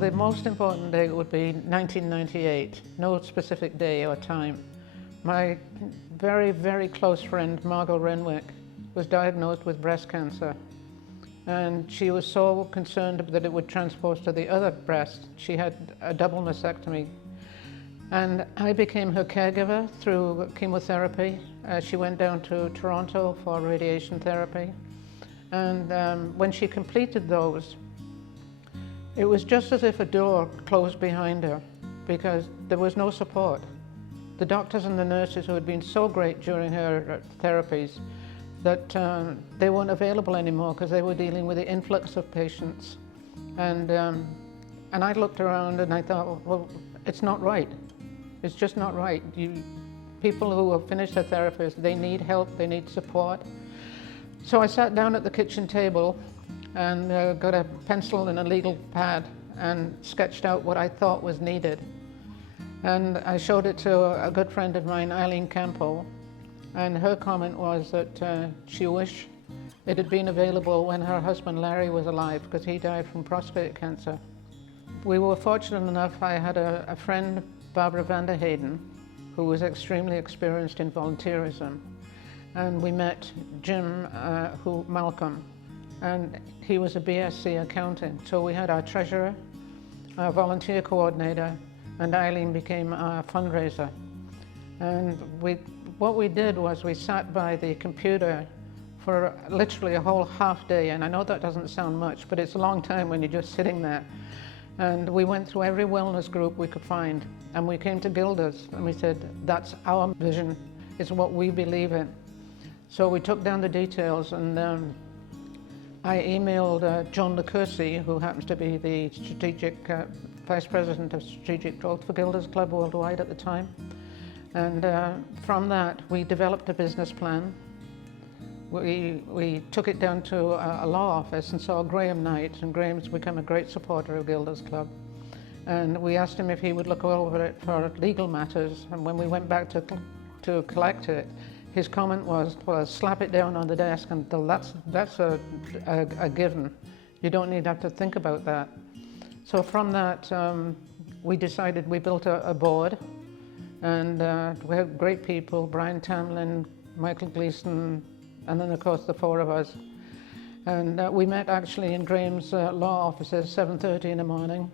the most important day would be 1998, no specific day or time. My very, very close friend, Margot Renwick, was diagnosed with breast cancer. And she was so concerned that it would transpose to the other breast. She had a double mastectomy. And I became her caregiver through chemotherapy. She went down to Toronto for radiation therapy. And when she completed those, it was just as if a door closed behind her because there was no support. The doctors and the nurses who had been so great during her therapies that they weren't available anymore because they were dealing with the influx of patients. And I looked around and I thought, well, it's not right. It's just not right. People who have finished their therapies, they need help, they need support. So I sat down at the kitchen table and got a pencil and a legal pad and sketched out what I thought was needed. And I showed it to a good friend of mine, Eileen Campo, and her comment was that she wished it had been available when her husband Larry was alive because he died from prostate cancer. We were fortunate enough, I had a friend, Barbara Vanderheyden, who was extremely experienced in volunteerism. And we met Jim Malcolm, and he was a BSc accountant. So we had our treasurer, our volunteer coordinator, and Eileen became our fundraiser. And what we did was we sat by the computer for literally a whole half day, and I know that doesn't sound much, but it's a long time when you're just sitting there. And we went through every wellness group we could find, and we came to Gilda's, and we said, that's our vision, it's what we believe in. So we took down the details, and I emailed John LeCursey, who happens to be the strategic Vice President of Strategic Growth for Gilda's Club worldwide at the time. And from that, we developed a business plan. We took it down to a law office and saw Graham Knight, and Graham's become a great supporter of Gilda's Club. And we asked him if he would look over it for legal matters, and when we went back to collect it, his comment was, well, slap it down on the desk and that's a given. You don't need to have to think about that. So from that, we decided, we built a board, and we had great people, Brian Tamlin, Michael Gleason, and then of course the four of us. And we met actually in Graham's law office at 7:30 in the morning.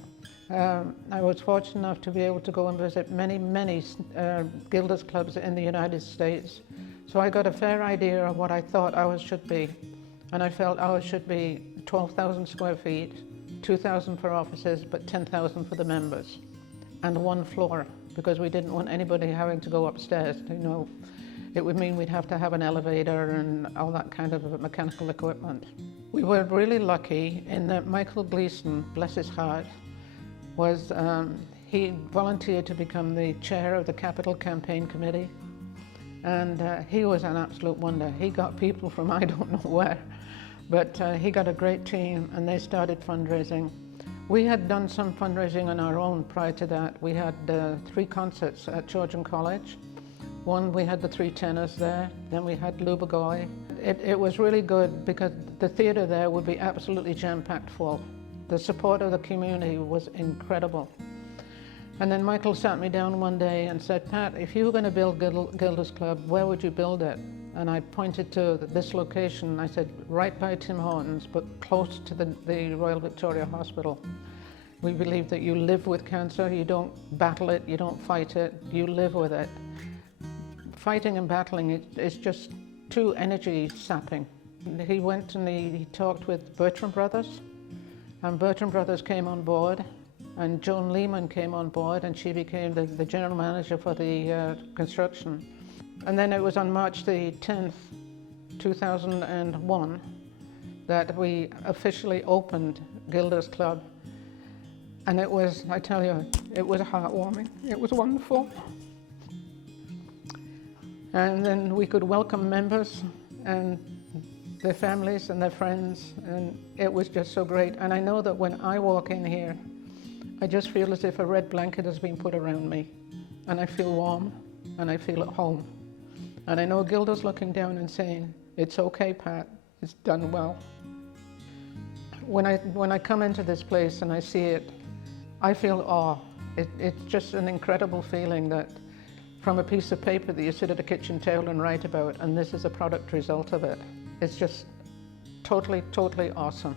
I was fortunate enough to be able to go and visit many Gilda's clubs in the United States. So I got a fair idea of what I thought ours should be. And I felt ours should be 12,000 square feet, 2,000 for offices, but 10,000 for the members. And one floor, because we didn't want anybody having to go upstairs. You know, it would mean we'd have to have an elevator and all that kind of mechanical equipment. We were really lucky in that Michael Gleason, bless his heart, he volunteered to become the chair of the Capital Campaign Committee. And he was an absolute wonder. He got people from I don't know where, but he got a great team, and they started fundraising. We had done some fundraising on our own prior to that. We had 3 concerts at Georgian College. One, we had the 3 tenors there, then we had Lou Burgoy. It was really good because the theatre there would be absolutely jam-packed full. The support of the community was incredible. And then Michael sat me down one day and said, Pat, if you were going to build Gilda's Club, where would you build it? And I pointed to this location. I said, right by Tim Hortons, but close to the Royal Victoria Hospital. We believe that you live with cancer, you don't battle it, you don't fight it, you live with it. Fighting and battling it is just too energy sapping. He went and he talked with Bertram Brothers, and Bertram Brothers came on board. And Joan Lehman came on board, and she became the general manager for the construction. And then it was on March the 10th, 2001, that we officially opened Gilda's Club. And it was, I tell you, it was heartwarming. It was wonderful. And then we could welcome members and their families and their friends, and it was just so great. And I know that when I walk in here, I just feel as if a red blanket has been put around me, and I feel warm, and I feel at home. And I know Gilda's looking down and saying, it's okay, Pat, it's done well. When I come into this place and I see it, I feel awe. It's just an incredible feeling that from a piece of paper that you sit at a kitchen table and write about, and this is a product result of it. It's just totally, totally awesome.